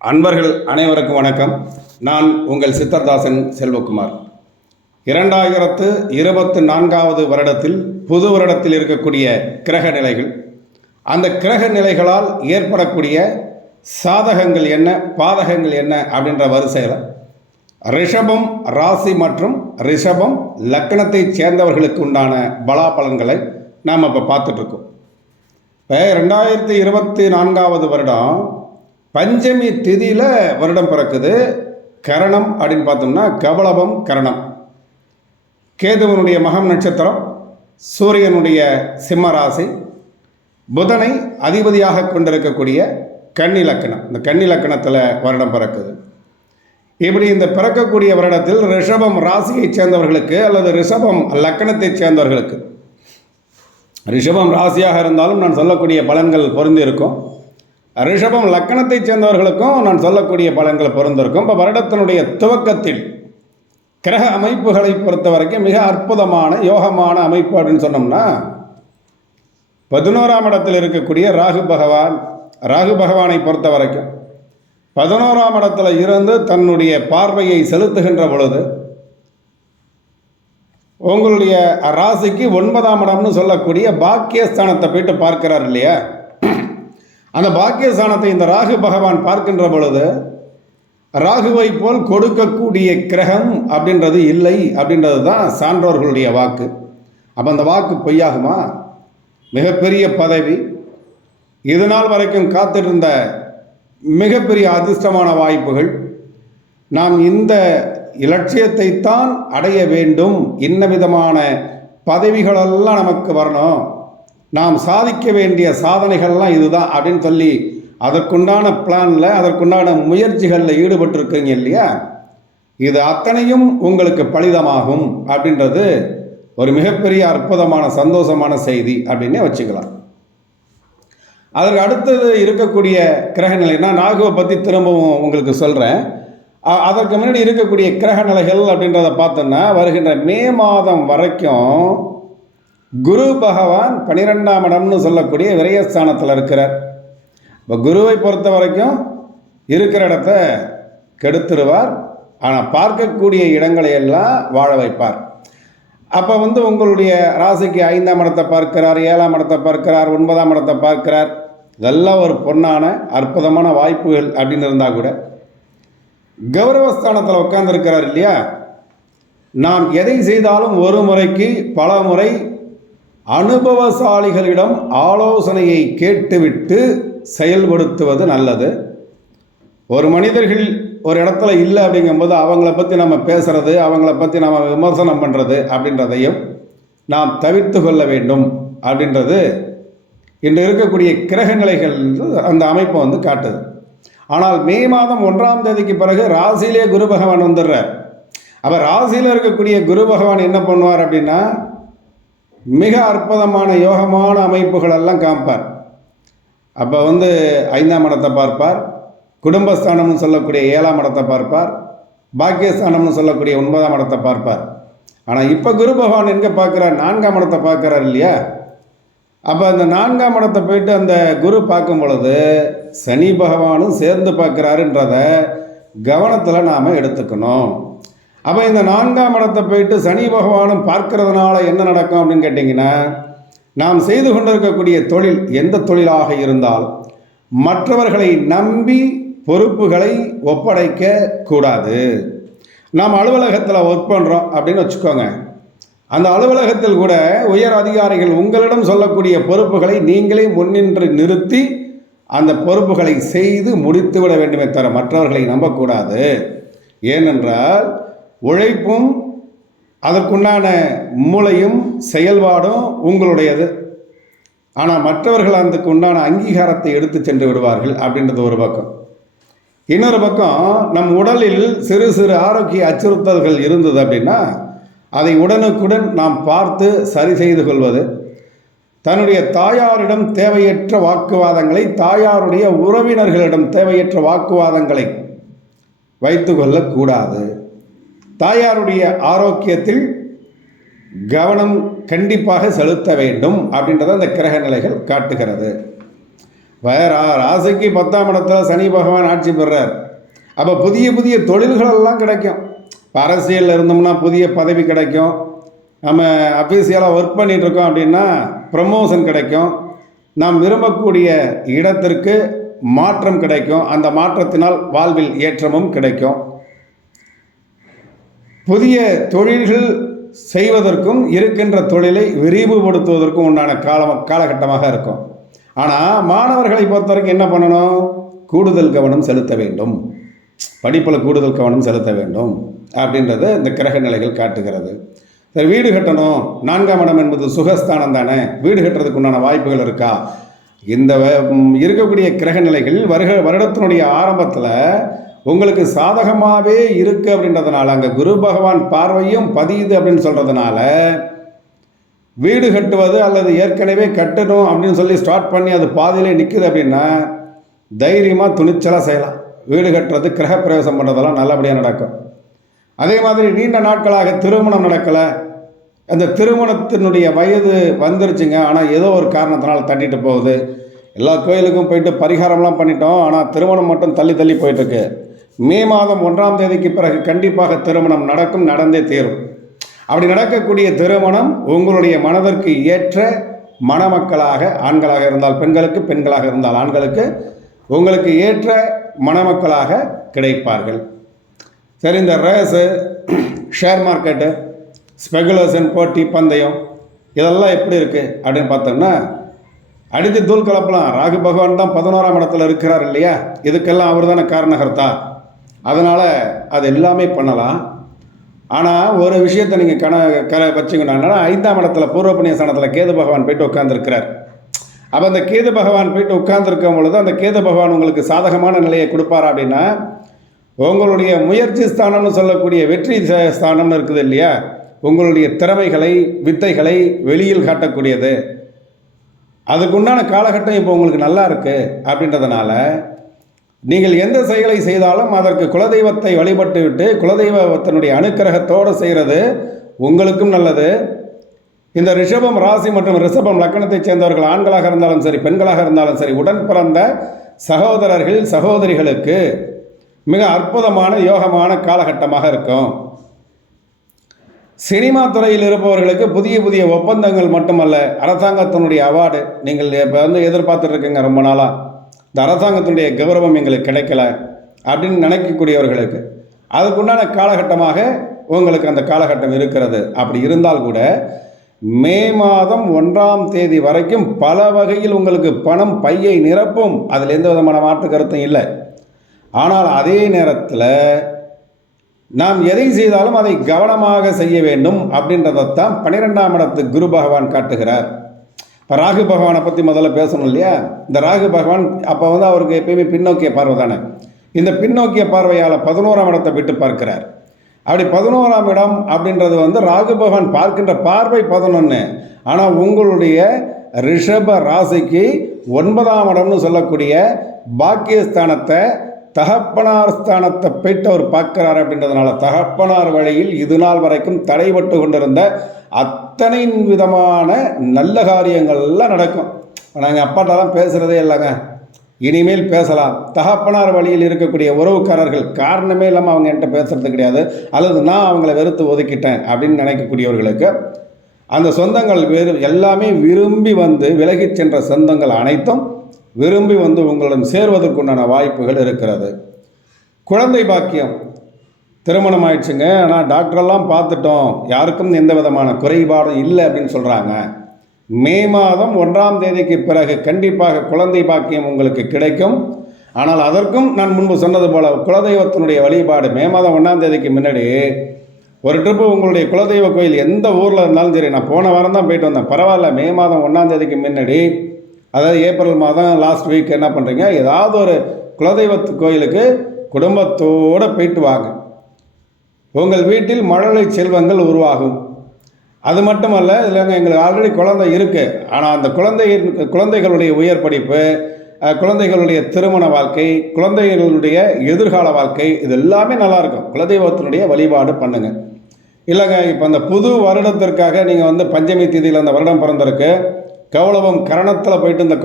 அன்பர்கள் அனைவருக்கும் வணக்கம். நான் உங்கள் சித்தர்தாசன் செல்வகுமார். 2024 வருடத்தில் புது வருடத்தில் இருக்கக்கூடிய கிரக நிலைகள், அந்த கிரக நிலைகளால் ஏற்படக்கூடிய சாதகங்கள் என்ன, பாதகங்கள் என்ன அப்படின்ற வரிசையில் ரிஷபம் ராசி மற்றும் ரிஷபம் லக்னத்தை சேர்ந்தவர்களுக்கு உண்டான பலாபலன்களை நாம் இப்போ பார்த்துட்ருக்கோம். இப்போ 2024 வருடம் பஞ்சமி திதியில் வருடம் பிறக்குது. கரணம் அப்படின்னு பார்த்தோம்னா கவளபம் கரணம். கேதுவனுடைய மகம் நட்சத்திரம், சூரியனுடைய சிம்ம ராசி, புதனை அதிபதியாக கொண்டிருக்கக்கூடிய கன்னி லக்கணம். இந்த கன்னி லக்கணத்தில் வருடம் பிறக்குது. இப்படி இந்த பிறக்கக்கூடிய வருடத்தில் ரிஷபம் ராசியை சேர்ந்தவர்களுக்கு அல்லது ரிஷபம் லக்கணத்தை சேர்ந்தவர்களுக்கு, ரிஷபம் ராசியாக இருந்தாலும் நான் சொல்லக்கூடிய பலன்கள் பொருந்தி இருக்கும். ரிஷபம் லக்கணத்தை சேர்ந்தவர்களுக்கும் நான் சொல்லக்கூடிய பலன்கள் பொருந்திருக்கும். இப்போ வருடத்தினுடைய துவக்கத்தில் கிரக அமைப்புகளை பொறுத்த வரைக்கும் மிக அற்புதமான யோகமான அமைப்பு அப்படின்னு சொன்னோம்னா, 11ஆம் இடத்தில் இருக்கக்கூடிய ராகு பகவானை பொறுத்த வரைக்கும் 11ஆம் இடத்துல இருந்து தன்னுடைய பார்வையை செலுத்துகின்ற பொழுது உங்களுடைய ராசிக்கு 9ஆம் இடம்னு சொல்லக்கூடிய பாக்கியஸ்தானத்தை போயிட்டு பார்க்கிறார் இல்லையா? அந்த பாக்கியஸ்தானத்தை இந்த ராகு பகவான் பார்க்கின்ற பொழுது ராகுவை போல் கொடுக்கக்கூடிய கிரகம் அப்படின்றது இல்லை அப்படின்றது தான் சான்றோர்களுடைய வாக்கு. அப்போ அந்த வாக்கு பொய்யாகுமா? மிகப்பெரிய பதவி, இதுநாள் வரைக்கும் காத்திருந்த மிகப்பெரிய அதிர்ஷ்டமான வாய்ப்புகள், நாம் இந்த இலட்சியத்தை தான் அடைய வேண்டும், இன்ன விதமான பதவிகளெல்லாம் நமக்கு வரணும், நாம் சாதிக்க வேண்டிய சாதனைகள்லாம் இதுதான் அப்படின்னு சொல்லி அதற்குண்டான பிளானில் அதற்குண்டான முயற்சிகளில் ஈடுபட்டிருக்கீங்க இல்லையா? இது அத்தனையும் உங்களுக்கு பலிதமாகும் அப்படின்றது ஒரு மிகப்பெரிய அற்புதமான சந்தோஷமான செய்தி அப்படின்னே வச்சுக்கலாம். அதற்கு அடுத்தது இருக்கக்கூடிய கிரக நிலைனா ராகுவை பற்றி திரும்பவும் உங்களுக்கு சொல்கிறேன். அதற்கு முன்னாடி இருக்கக்கூடிய கிரக நிலைகள் அப்படின்றத பார்த்தோன்னா, வருகின்ற மே மாதம் வரைக்கும் குரு பகவான் 12ஆம் இடம்னு சொல்லக்கூடிய விரயஸ்தானத்தில் இருக்கிறார். இப்போ குருவை பொறுத்த வரைக்கும் இருக்கிற இடத்த கெடுத்துருவார், ஆனால் பார்க்கக்கூடிய இடங்களை எல்லாம் வாழ வைப்பார். அப்போ உங்களுடைய ராசிக்கு 5ஆம் இடத்தை பார்க்கிறார், 7ஆம் இடத்தை பார்க்கிறார், 9ஆம் இடத்தை பார்க்கிறார். இதெல்லாம் ஒரு பொன்னான அற்புதமான வாய்ப்புகள் அப்படின்னு இருந்தால் கூட கௌரவஸ்தானத்தில் உட்கார்ந்துருக்கிறார் இல்லையா? நாம் எதை செய்தாலும் ஒரு முறைக்கு பல முறை அனுபவசாலிகளிடம் ஆலோசனையை கேட்டுவிட்டு செயல்படுத்துவது நல்லது. ஒரு மனிதர்கள் ஒரு இடத்துல இல்லை அப்படிங்கும்போது அவங்கள பற்றி நம்ம பேசுகிறது, அவங்கள பற்றி நம்ம விமர்சனம் பண்ணுறது அப்படின்றதையும் நாம் தவிர்த்து கொள்ள வேண்டும் அப்படின்றது இன்று இருக்கக்கூடிய கிரக நிலைகள் அந்த அமைப்பை காட்டுது. ஆனால் மே மாதம் 1ஆம் தேதிக்கு பிறகு ராசியிலே குரு பகவான் வந்துடுறார். அப்போ ராசியில் இருக்கக்கூடிய குரு பகவான் என்ன பண்ணுவார் அப்படின்னா, மிக அற்புதமான யோகமான அமைப்புகளெல்லாம் காமிப்பார். அப்போ 5ஆம் இடத்தை பார்ப்பார், குடும்பஸ்தானம்னு சொல்லக்கூடிய 7ஆம் இடத்தை பார்ப்பார், பாக்கியஸ்தானம்னு சொல்லக்கூடிய 9ஆம் இடத்தை பார்ப்பார். ஆனால் இப்போ குரு பகவான் எங்கே பார்க்குறார்? 4ஆம் இடத்தை பார்க்குறார் இல்லையா? அப்போ அந்த 4ஆம் இடத்தை போயிட்டு அந்த குரு பார்க்கும் பொழுது சனி பகவானும் சேர்ந்து பார்க்குறாருன்றத கவனத்தில் நாம் எடுத்துக்கணும். அப்போ இந்த 4ஆம் இடத்தை போயிட்டு சனி பகவானும் பார்க்கறதுனால என்ன நடக்கும் அப்படின்னு கேட்டிங்கன்னா, நாம் செய்து கொண்டிருக்கக்கூடிய தொழில் எந்த தொழிலாக இருந்தாலும் மற்றவர்களை நம்பி பொறுப்புகளை ஒப்படைக்க கூடாது. நாம் அலுவலகத்தில் ஒர்க் பண்ணுறோம் அப்படின்னு வச்சுக்கோங்க. அந்த அலுவலகத்தில் கூட உயர் அதிகாரிகள் உங்களிடம் சொல்லக்கூடிய பொறுப்புகளை நீங்களே முன்னின்று நிறுத்தி அந்த பொறுப்புகளை செய்து முடித்து விட வேண்டுமே தவிர மற்றவர்களை நம்பக்கூடாது. ஏனென்றால் உழைப்பும் அதற்குண்டான மூளையும் செயல்பாடும் உங்களுடையது. ஆனால் மற்றவர்கள் அதுக்கு உண்டான அங்கீகாரத்தை எடுத்து சென்று விடுவார்கள் அப்படின்றது ஒரு பக்கம். இன்னொரு பக்கம் நம் உடலில் சிறு சிறு ஆரோக்கிய அச்சுறுத்தல்கள் இருந்தது அப்படின்னா அதை உடனுக்குடன் நாம் பார்த்து சரி செய்து கொள்வது, தன்னுடைய தாயாரிடம் தேவையற்ற வாக்குவாதங்களை, தாயாருடைய உறவினர்களிடம் தேவையற்ற வாக்குவாதங்களை வைத்து கொள்ளக்கூடாது. தாயாருடைய ஆரோக்கியத்தில் கவனம் கண்டிப்பாக செலுத்த வேண்டும் அப்படின்றத அந்த கிரக நிலைகள் காட்டுகிறது. ராசிக்கு 10ஆம் இடத்துல சனி பகவான் ஆட்சி பெறுறார். அப்போ புதிய புதிய தொழில்களெல்லாம் கிடைக்கும். இப்போ அரசியலில் இருந்தோம்னா புதிய பதவி கிடைக்கும். நம்ம அஃபீஷியலாக ஒர்க் பண்ணிகிட்ருக்கோம் அப்படின்னா ப்ரமோஷன் கிடைக்கும். நாம் விரும்பக்கூடிய இடத்திற்கு மாற்றம் கிடைக்கும். அந்த மாற்றத்தினால் வாழ்வில் ஏற்றமும் கிடைக்கும். புதிய தொழில்கள் செய்வதற்கும் இருக்கின்ற தொழிலை விரிவுபடுத்துவதற்கும் உண்டான காலகட்டமாக இருக்கும். ஆனால் மாணவர்களை பொறுத்த வரைக்கும் என்ன பண்ணணும்? கூடுதல் கவனம் செலுத்த வேண்டும். படிப்பில் கூடுதல் கவனம் செலுத்த வேண்டும் அப்படின்றத இந்த கிரக நிலைகள் காட்டுகிறது. சரி, வீடு கட்டணும். 4ஆம் இடம் என்பது சுகஸ்தானம் தானே, வீடு கட்டுறதுக்கு உண்டான வாய்ப்புகள் இருக்கா? இந்த இருக்கக்கூடிய கிரக நிலைகள் வருடத்தினுடைய ஆரம்பத்தில் உங்களுக்கு சாதகமாகவே இருக்குது அப்படின்றதுனால, அங்கே குரு பகவான் பார்வையும் பதியுது அப்படின்னு சொல்கிறதுனால, வீடு கட்டுவது அல்லது ஏற்கனவே கட்டணும் அப்படின்னு சொல்லி ஸ்டார்ட் பண்ணி அது பாதியிலே நிற்குது அப்படின்னா தைரியமாக துணிச்சலாக செய்யலாம். வீடு கட்டுறது, கிரக பிரவேசம் பண்ணுறதெல்லாம் நல்லபடியாக நடக்கும். அதே மாதிரி நீண்ட நாட்களாக திருமணம் நடக்கலை, அந்த திருமணத்தினுடைய வயது வந்துருச்சுங்க, ஆனால் ஏதோ ஒரு காரணத்தினால் தட்டிட்டு போகுது. எல்லா கோயிலுக்கும் போயிட்டு பரிகாரம்லாம் பண்ணிட்டோம், ஆனால் திருமணம் மட்டும் தள்ளி தள்ளி போயிட்டுருக்கு. மே மாதம் 1ஆம் தேதிக்கு பிறகு கண்டிப்பாக திருமணம் நடக்கும், நடந்தே தீரும். அப்படி நடக்கக்கூடிய திருமணம் உங்களுடைய மனதிற்கு ஏற்ற மணமக்களாக, ஆண்களாக இருந்தால் பெண்களுக்கு, பெண்களாக இருந்தால் ஆண்களுக்கு, உங்களுக்கு ஏற்ற மணமக்களாக கிடைப்பார்கள். சரி, இந்த ரேஸு, ஷேர் மார்க்கெட்டு, ஸ்பெகுலேஷன், போட்டி பந்தயம் இதெல்லாம் எப்படி இருக்குது அப்படின்னு பார்த்தோம்னா அடித்து தூள் கலப்பலாம். ராகு பகவான் தான் 11ஆம் இடத்துல இருக்கிறார் இல்லையா? இதுக்கெல்லாம் அவர் தானே காரணகர்த்தா. அதனால் அது எல்லாமே பண்ணலாம். ஆனால் ஒரு விஷயத்தை நீங்கள் வச்சுக்கணும்னா 5ஆம் இடத்துல பூர்வ புண்ணிய ஸ்தானத்தில் கேது பகவான் போயிட்டு உட்கார்ந்துருக்கிறார். அப்போ அந்த கேது பகவான் போயிட்டு உட்கார்ந்துருக்கும் பொழுது அந்த கேது பகவான் உங்களுக்கு சாதகமான நிலையை கொடுப்பாரா அப்படின்னா, உங்களுடைய முயற்சி ஸ்தானம்னு சொல்லக்கூடிய வெற்றி ஸ்தானம்னு இருக்குது இல்லையா, உங்களுடைய திறமைகளை, வித்தைகளை வெளியில் காட்டக்கூடியது. அதுக்குண்டான காலகட்டம் இப்போ உங்களுக்கு நல்லா இருக்குது. அப்படின்றதுனால நீங்கள் எந்த செயலை செய்தாலும் அதற்கு குலதெய்வத்தை வழிபட்டு விட்டு குலதெய்வத்தினுடைய அனுக்கிரகத்தோடு செய்கிறது உங்களுக்கும் நல்லது. இந்த ரிஷபம் ராசி மற்றும் ரிஷபம் லக்னத்தைச் சேர்ந்தவர்கள் ஆண்களாக இருந்தாலும் சரி, பெண்களாக இருந்தாலும் சரி, உடன் பிறந்த சகோதரர்கள் சகோதரிகளுக்கு மிக அற்புதமான யோகமான காலகட்டமாக இருக்கும். சினிமா துறையில் இருப்பவர்களுக்கு புதிய புதிய ஒப்பந்தங்கள் மட்டுமல்ல, அரசாங்கத்தினுடைய அவார்டு நீங்கள் இப்போ எதிர்பார்த்துட்டு இருக்கீங்க ரொம்ப நாளாக, இந்த அரசாங்கத்தினுடைய கௌரவம் எங்களுக்கு கிடைக்கல அப்படின்னு நினைக்கக்கூடியவர்களுக்கு அதுக்குண்டான காலகட்டமாக உங்களுக்கு அந்த காலகட்டம் இருக்கிறது. அப்படி இருந்தால் கூட மே மாதம் 1ஆம் தேதி வரைக்கும் பல வகையில் உங்களுக்கு பணம் பையை நிரப்பும். அதில் எந்த விதமான மாற்று கருத்தும் இல்லை. ஆனால் அதே நேரத்தில் நாம் எதை செய்தாலும் அதை கவனமாக செய்ய வேண்டும் அப்படின்றதைத்தான் 12ஆம் இடத்து குரு பகவான் காட்டுகிறார். இப்போ ராகு பகவானை பற்றி முதல்ல பேசணும் இல்லையா? இந்த ராகு பகவான் அப்போ அவருக்கு எப்பயுமே பின்னோக்கிய பார்வை தானே. இந்த பின்னோக்கிய பார்வையால் 11ஆம் இடத்தை விட்டு பார்க்கிறார். அப்படி 11ஆம் இடம் அப்படின்றது ராகு பகவான் பார்க்கின்ற பார்வை 11. ஆனால் உங்களுடைய ரிஷப ராசிக்கு 9ஆம் இடம்னு சொல்லக்கூடிய பாக்கியஸ்தானத்தை, தகப்பனார் ஸ்தானத்தை போயிட்டு அவர் பார்க்கிறார். அப்படின்றதுனால தகப்பனார் வழியில் இது நாள் வரைக்கும் தடைபட்டு கொண்டிருந்த அத்தனை விதமான நல்ல காரியங்கள்லாம் நடக்கும். நாங்கள் அப்பாட்டெல்லாம் பேசுகிறதே இல்லைங்க, இனிமேல் பேசலாம். தகப்பனார் வழியில் இருக்கக்கூடிய உறவுக்காரர்கள் காரணமே இல்லாமல் அவங்க என்கிட்ட பேசுகிறது கிடையாது, அல்லது நான் அவங்கள வெறுத்து ஒதுக்கிட்டேன் அப்படின்னு நினைக்கக்கூடியவர்களுக்கு அந்த சொந்தங்கள் எல்லாமே விரும்பி விலகிச் சென்ற சொந்தங்கள் அனைத்தும் விரும்பி உங்களிடம் சேர்வதற்குண்டான வாய்ப்புகள் இருக்கிறது. குழந்தை பாக்கியம், திருமணம் ஆயிடுச்சுங்க, ஆனால் டாக்டரெல்லாம் பார்த்துட்டோம், யாருக்கும் எந்த விதமான குறைபாடும் இல்லை அப்படின்னு சொல்கிறாங்க. மே மாதம் 1ஆம் தேதிக்கு பிறகு கண்டிப்பாக குழந்தை பாக்கியம் உங்களுக்கு கிடைக்கும். ஆனால் அதற்கும் நான் முன்பு சொன்னது போல குலதெய்வத்தினுடைய வழிபாடு மே மாதம் 1ஆம் தேதிக்கு முன்னாடி ஒரு ட்ரிப்பு உங்களுடைய குலதெய்வ கோயில் எந்த ஊரில் இருந்தாலும் சரி, நான் போன வாரம் தான் போயிட்டு வந்தேன், பரவாயில்ல, மே மாதம் 1ஆம் தேதிக்கு முன்னாடி, அதாவது ஏப்ரல் மாதம் லாஸ்ட் வீக் என்ன பண்ணுறீங்க, ஏதாவது ஒரு குலதெய்வத்து கோயிலுக்கு குடும்பத்தோடு போயிட்டு வாங்க. உங்கள் வீட்டில் மழலை செல்வங்கள் உருவாகும். அது மட்டுமல்ல, இல்லைங்க எங்களுக்கு ஆல்ரெடி குழந்தை இருக்குது, ஆனால் அந்த குழந்தைகளுடைய உயர் படிப்பு, குழந்தைகளுடைய திருமண வாழ்க்கை, குழந்தைகளுடைய எதிர்கால வாழ்க்கை, இது எல்லாமே நல்லாயிருக்கும். குலதெய்வத்தினுடைய வழிபாடு பண்ணுங்கள். இல்லைங்க இப்போ அந்த புது வருடத்திற்காக நீங்கள் பஞ்சமி தேதியில் அந்த வருடம் பிறந்திருக்கு, கௌளவம் கரணத்தில் போயிட்டு இந்த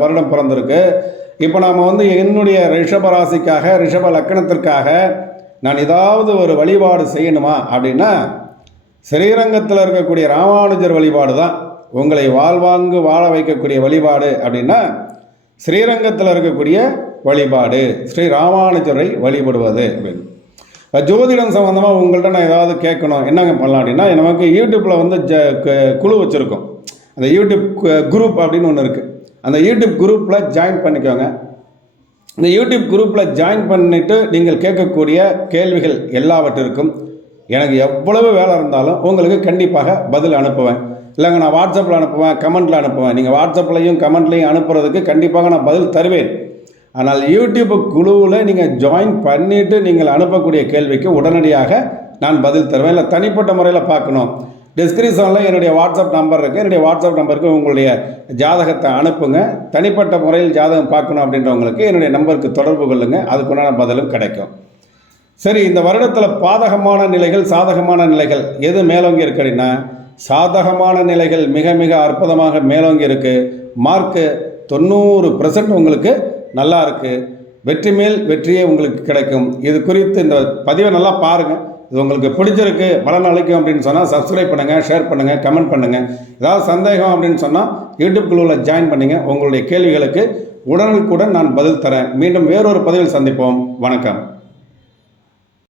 வருடம் பிறந்திருக்கு. இப்போ நாம் வந்து என்னுடைய ரிஷப ராசிக்காக, ரிஷப லக்கணத்திற்காக நான் ஏதாவது ஒரு வழிபாடு செய்யணுமா அப்படின்னா, ஸ்ரீரங்கத்தில் இருக்கக்கூடிய ராமானுஜர் வழிபாடு தான் உங்களை வாழ்வாங்கு வாழ வைக்கக்கூடிய வழிபாடு. அப்படின்னா ஸ்ரீரங்கத்தில் இருக்கக்கூடிய வழிபாடு, ஸ்ரீ ராமானுஜரை வழிபடுவது அப்படின்னு. ஜோதிடம் சம்மந்தமாக உங்கள்கிட்ட நான் ஏதாவது கேட்கணும், என்னங்க பண்ணலாம் அப்படின்னா, நமக்கு யூடியூப்பில் வந்து குழு வச்சுருக்கோம். அந்த யூடியூப் குரூப் அப்படின்னு ஒன்று இருக்குது. அந்த யூடியூப் குரூப்பில் ஜாயின் பண்ணிக்கோங்க. இந்த யூடியூப் குரூப்பில் ஜாயின் பண்ணிவிட்டு நீங்கள் கேட்கக்கூடிய கேள்விகள் எல்லாவற்றிற்கும் எனக்கு எவ்வளவு வேலை இருந்தாலும் உங்களுக்கு கண்டிப்பாக பதில் அனுப்புவேன். இல்லைங்க, நான் வாட்ஸ்அப்பில் அனுப்புவேன், கமெண்ட்டில் அனுப்புவேன். நீங்கள் வாட்ஸ்அப்லையும் கமெண்ட்லையும் அனுப்புறதுக்கு கண்டிப்பாக நான் பதில் தருவேன். ஆனால் யூடியூப் குழுவில் நீங்கள் ஜாயின் பண்ணிவிட்டு நீங்கள் அனுப்பக்கூடிய கேள்விக்கு உடனடியாக நான் பதில் தருவேன். இல்லை தனிப்பட்ட முறையில் பார்க்கணும், டிஸ்கிரிப்ஷனில் என்னுடைய வாட்ஸ்அப் நம்பர் இருக்குது. என்னுடைய வாட்ஸ்அப் நம்பருக்கு உங்களுடைய ஜாதகத்தை அனுப்புங்க. தனிப்பட்ட முறையில் ஜாதகம் பார்க்கணும் அப்படின்றவங்களுக்கு என்னுடைய நம்பருக்கு தொடர்பு கொள்ளுங்கள். அதுக்குண்டான பதிலும் கிடைக்கும். சரி, இந்த வருடத்தில் பாதகமான நிலைகள், சாதகமான நிலைகள் எது மேலோங்கி இருக்கு அப்படின்னா, சாதகமான நிலைகள் மிக மிக அற்புதமாக மேலோங்கி இருக்குது. மார்க்கு 90% உங்களுக்கு நல்லா இருக்குது. வெற்றி மேல் வெற்றியே உங்களுக்கு கிடைக்கும். இது குறித்து இந்த பதிவை நல்லா பாருங்கள். இது உங்களுக்கு பிடிச்சிருக்கு, பலன் அளிக்கும் அப்படின்னு சொன்னால் சப்ஸ்கிரைப் பண்ணுங்கள், ஷேர் பண்ணுங்கள், கமெண்ட் பண்ணுங்கள். ஏதாவது சந்தேகம் அப்படின்னு சொன்னால் யூடியூப் குழுவில் ஜாயின் பண்ணிங்க. உங்களுடைய கேள்விகளுக்கு உடனுக்குடன் நான் பதில் தரேன். மீண்டும் வேறொரு பதிவில் சந்திப்போம். வணக்கம்.